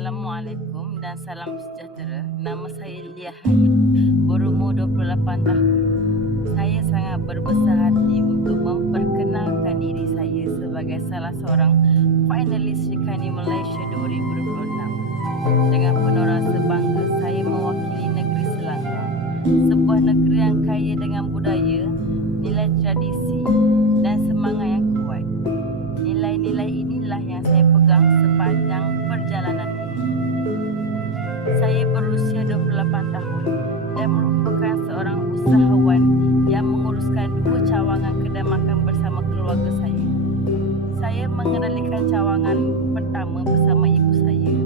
Assalamualaikum dan salam sejahtera. Nama saya Lia Hayat, berumur 28 tahun. Saya sangat berbesar hati untuk memperkenalkan diri saya sebagai salah seorang finalis Syekani Malaysia 2026. Dengan penuh rasa bangga, saya mewakili negeri Selangor, sebuah negeri yang kaya dengan budaya, nilai tradisi dan semangat yang kuat. Nilai-nilai inilah yang saya pegang sepanjang perjalanan ini. Saya berusia 28 tahun dan merupakan seorang usahawan yang menguruskan 2 cawangan kedai makan bersama keluarga saya. Saya mengendalikan cawangan pertama bersama ibu saya,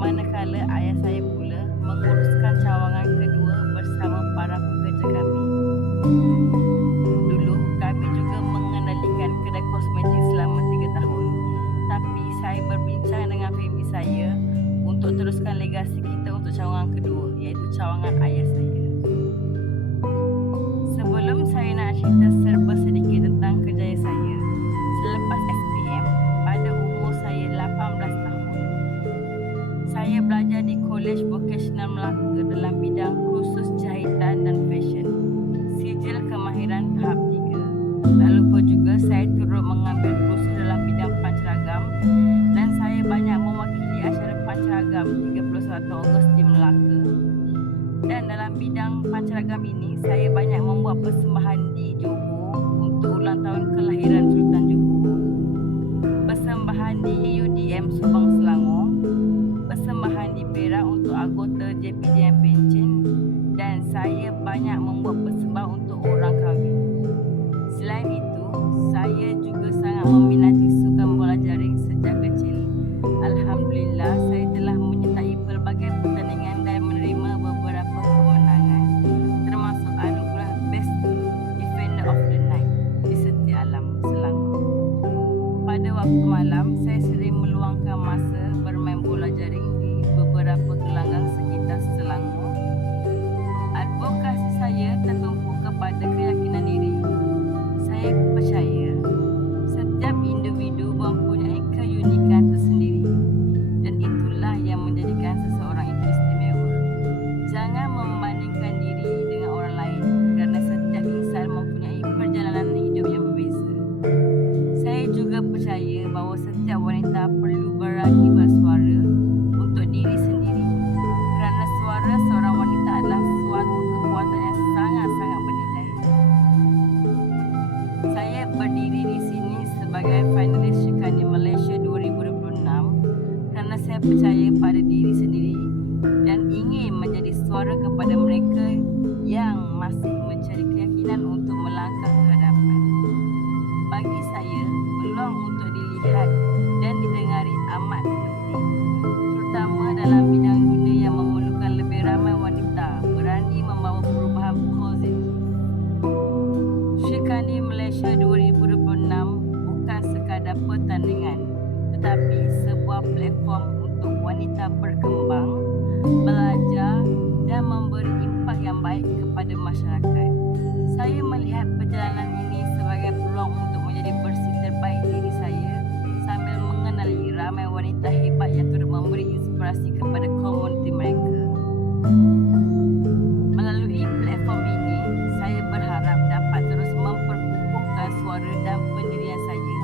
manakala ayah saya pula menguruskan cawangan kedua bersama para pekerja kami. Dulu kami juga mengendalikan kedai kosmetik selama 3 tahun. Tapi saya berbincang dengan family saya untuk teruskan legasi kita untuk cawangan kedua, iaitu cawangan ayah saya. Sebelum saya nak cerita serba sedikit tentang kerjaya saya, selepas SPM, pada umur saya 18 tahun, saya belajar di Kolej Vocational Melaka dalam bidang kursus jahitan dan fashion, sijil kemahiran tahap 3. Tak lupa juga saya turut mengambil kursus dalam bidang pancaragam dan saya banyak mewakili acara pancaragam 31 Ogos di Melaka. Dan dalam bidang pancaragam ini, saya banyak membuat persembahan di Johor untuk ulang tahun kelahiran Sultan Johor, persembahan di UDM Subang Selangor, persembahan di Perak untuk anggota JPJM Pencen, dan saya banyak membuat persembahan untuk orang kahwin. Selain itu, saya juga sangat meminati sukan bola jaring sejak kecil. Alhamdulillah, saya telah menyertai pelbagai pertandingan dan menerima beberapa kemenangan, termasuk anugerah Best Defender of the Night di Setia Alam, Selangor. Pada waktu malam, saya sering meluangkan masa bermain bola jaring di beberapa gelanggang sekitar Selangor. Advokasi saya tertumpu kepada keyakinan diri. Saya percaya setiap individu mempunyai keunikan tersendiri dan itulah yang menjadikan seseorang itu istimewa. Jangan membandingkan diri dengan orang lain kerana setiap insan mempunyai perjalanan hidup yang berbeza. Saya juga percaya bahawa setiap wanita perlu berani bersuara untuk diri sendiri kerana suara seorang wanita adalah suatu kekuatan yang sangat-sangat bernilai. Saya berdiri di sini sebagai finalis Syekani Malaysia 2026 kerana saya percaya pada diri sendiri dan ingin menjadi suara kepada mereka yang masih mencari keyakinan untuk melangkah ke hadapan. Bagi saya, peluang untuk dilihat dan didengari amat penting, terutama dalam bidang dunia yang memerlukan lebih ramai wanita berani membawa perubahan positif. Syekani Malaysia 2026 bukan sekadar pertandingan, tetapi sebuah platform untuk wanita berkembang, belajar dan memberi impak yang baik kepada masyarakat. Saya melihat perjalanan ini sebagai peluang untuk menjadi versi terbaik diri saya sambil mengenali ramai wanita hebat yang turut memberi inspirasi kepada komuniti mereka. Melalui platform ini, saya berharap dapat terus memperkukuhkan suara dan pendirian saya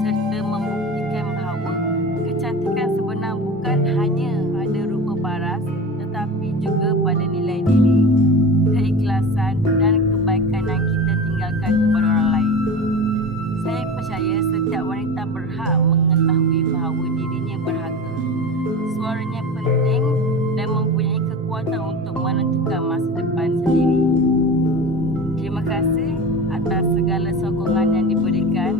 serta membuktikan bahawa kecantikan sebenar bukan hanya pada rupa paras tetapi juga pada nilai diri, keikhlasan dan kebaikan yang kita tinggalkan kepada orang lain. Saya percaya setiap wanita berhak mengetahui bahawa dirinya berharga, suaranya penting dan mempunyai kekuatan untuk menentukan masa depan sendiri. Terima kasih atas segala sokongan yang diberikan.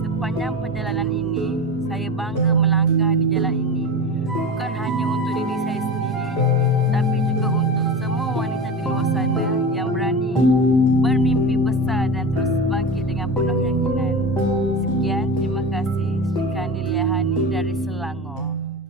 Sepanjang perjalanan ini, saya bangga melangkah di jalan ini bukan hanya untuk diri saya sendiri,